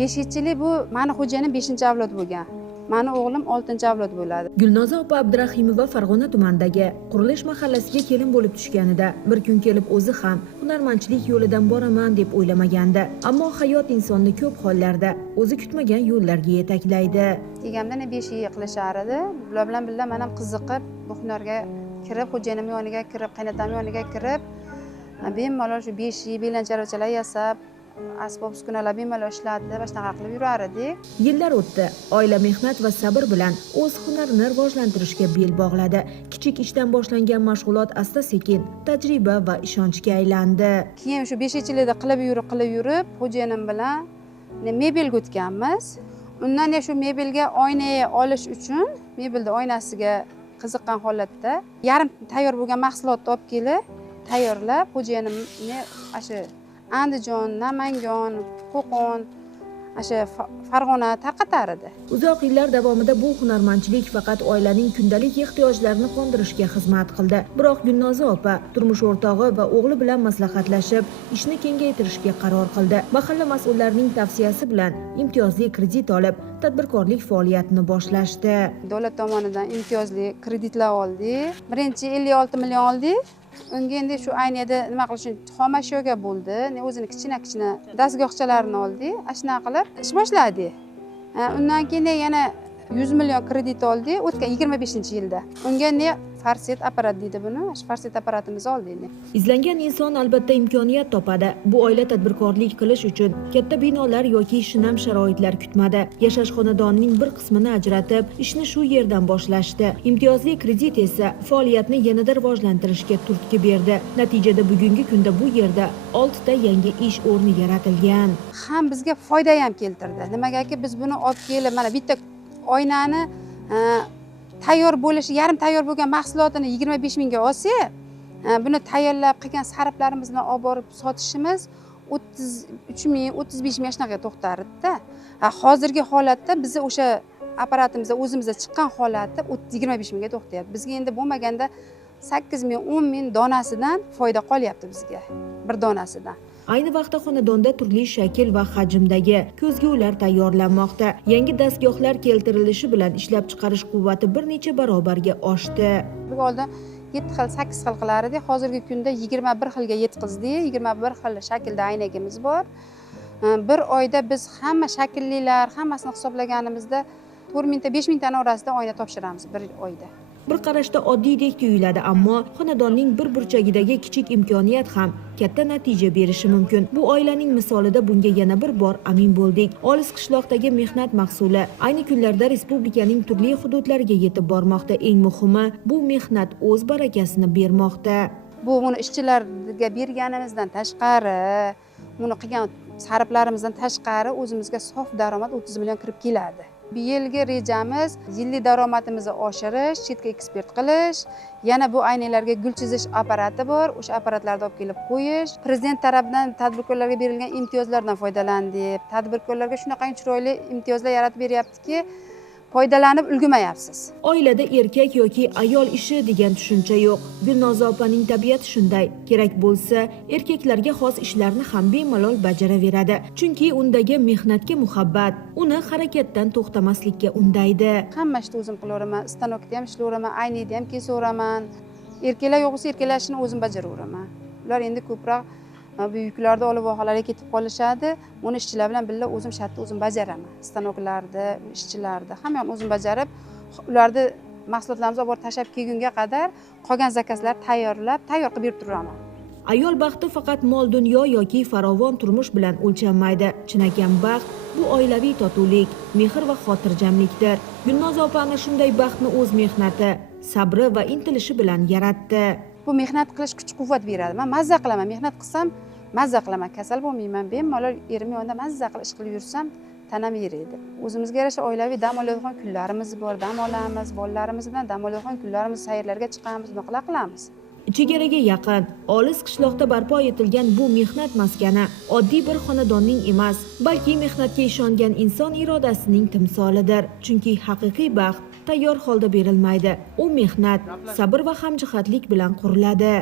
5 yillik bu meni xo'jayinim 5-avlod bo'lgan. Meni o'g'lim 6-avlod bo'ladi. Gulnoza opa Abdurahimova Farg'ona tumanidagi Qurilish mahallasiga kelin bo'lib tushganida bir kun kelib o'zi ham hunarmandchilik yo'lidan boraman deb o'ylamagandi. Ammo hayot insonni ko'p hollarda o'zi kutmagan yo'llarga yetaklaydi. Egamdan 5 yil qilishar edi. Bular bilan birga men ham qiziqib bu hunarga kirib, xo'jayinim yoniga kirib, qaynotam yoniga kirib, bemalol shu 5 yil belanchalachalar yasab, asbob uskunalar bemalol ishlatib, shunaqa qilib yurar edik. Yillar o'tdi. Oila mehnat va sabr bilan o'z hunarini rivojlantirishga bel bog'ladi. Kichik ishdan boshlangan mashg'ulot asta-sekin tajriba va ishonchga aylandi. Keyin shu 5-yilda qilib yurib, xo'jayinim bilan mebelga o'tganmiz. Undan shu mebelga oyna olish uchun mebelda oynasiga qiziqqan holatda yarim tayyor bo'lgan mahsulotni olib kelib, tayyorlab xo'jayinimni shu Andijon, Namangan, Qo'qon, Farg'ona tarqatar edi. Uzoq yillar davomida bu hunarmandchilik faqat oilaning kundalik ehtiyojlarini qondirishga xizmat qildi. Biroq Gulnoza opa turmush o'rtog'i va o'g'li bilan maslahatlashib, ishni kengaytirishga qaror qildi. Mahalla mas'ullarining tavsiyasi bilan imtiyozli kredit olib, tadbirkorlik faoliyatini boshlashdi. Davlat tomonidan imtiyozli kreditlar oldik. Birinchi 56 million oldik. Unga endi shu aynida nima qilish uchun xom ashyoga bo'ldi. O'zini kichkina dastgohchalarini oldik. Shunaqa qilib ish boshladik. Undan keyin yana 100 million kredit oldik o'tgan 25-yilda. Unga farset apparat deydi buni. Shu farset apparatimizni oldik. Izlangan inson albatta imkoniyat topadi. Bu oila tadbirkorlik qilish uchun katta binolar yoki shinam sharoitlar kutmadi. Yashash xonadonining bir qismini ajratib, ishni shu yerdan boshlashdi. Imtiyozli kredit esa faoliyatni yanada rivojlantirishga turtki berdi. Natijada bugungi kunda bu yerda 6 ta yangi ish o'rni yaratilgan. Ham bizga foyda ham keltirdi. Nimagaki biz buni olib kelib, mana bitta oynani tayyor bo'lishi, yarim tayyor bo'lgan mahsulotini 25 mingga olsak, buni tayyorlab qilgan sarflarimiz bilan olib borib sotishimiz 33 ming, 35 ming shunaqa to'xtardi-da. Hozirgi holatda biz o'sha apparatimizda o'zimizda chiqqan holatda 25 mingga to'xtayapti. Bizga endi bo'lmaganda 8 ming, 10 ming donasidan foyda qolyapti bizga. Bir donasidan. Ayni vaqtda xonadonda turli shakl va hajmdagi ko'zgular tayyorlanmoqda. Yangi dastgohlar keltirilishi bilan ishlab chiqarish quvvati bir necha barobarga oshdi. Oldin 7 xil, 8 xil qilar edik. Hozirgi kunda 21 xilga yetkazdik. 21 xil shaklda aynagimiz bor. Bir oyda biz hamma shakllilar, hammasini hisoblaganimizda 4 mingta, 5 mingtani orasida oyna topshiramiz bir oyda. Bir qarashda oddiydek tuyuladi, ammo xonadonning bir burchagidagi kichik imkoniyat ham katta natija berishi mumkin. Bu oilaning misolida bunga yana bir bor amin bo'ldik. Olis qishloqdagi mehnat mahsuli ayni kunlarda respublikaning turli hududlariga yetib bormoqda. Eng muhimi, bu mehnat o'z barakasini bermoqda. Bu buni ishchilarga berganimizdan tashqari, buni qilgan sarflarimizdan tashqari o'zimizga sof daromad 30 million kirib keladi. Bu yilgi rejamiz yillik daromadimizni oshirish, chetga eksport qilish, yana bu aynalarga gul chizish apparati bor, o'sha apparatlarni olib kelib qo'yish. Prezident tomonidan tadbirkorlarga berilgan imtiyozlardan foydalandik. Tadbirkorlarga shunaqa chiroyli imtiyozlar yaratib beryaptiki, foydalanib ulgurmayapsiz. Oilada erkak yoki ayol ishi degan tushuncha yo'q. Gulnoza opaning tabiati shunday. Kerak bo'lsa, erkaklarga xos ishlarni ham bemalol bajaraveradi. Chunki undagi mehnatga muhabbat uni harakatdan to'xtamaslikka undaydi. Hamma ishni o'zim qilaveraman, stanokda ham ishlayveraman, aynada ham kesaveraman. Erkaklar yo'q bo'lsa, erkaklar ishini o'zim bajaraveraman. Ular endi ko'proq bu yuklarni olib vohalarga ketib qolishadi. Uni ishchilar bilan birga o'zim shartda o'zim bajaraman. Stanoklarda, ishchilarda hammani o'zim bajarib, ularni mahsulotlarimizni olib borib tashlab kelgunga qadar qolgan zakazlar tayyor qilib berib turaman. Ayol baxti faqat mol dunyo yoki farovon turmush bilan o'lchanmaydi. Chinakam baxt bu oilaviy totuvlik, mehr va xotirjamlikdir. Gulnoza opa ana shunday baxtni o'z mehnati, sabri va intilishi bilan yaratdi. Bu mehnat qilish kuch-quvvat beradi. Men mazza qilaman, mehnat qilsam mazza qilaman, kasal bo'lmayman. Bemalol erim yonida mazza qilib ish qilib yursam, tanam yeriydi. O'zimizga yarasha oilaviy dam olayotgan kunlarimiz bor, dam olamiz, bolalarimiz bilan dam olayotgan kunlarimiz, sayrlarga chiqamiz, bunaqa qilamiz. Chegaraga yaqin, olis qishloqda barpo etilgan bu mehnat maskani oddiy bir xonadonning emas, balki mehnatga ishongan inson irodasining timsolidir. Chunki haqiqiy baxt tayyor holda berilmaydi. U mehnat, sabr va hamjihatlik bilan quriladi.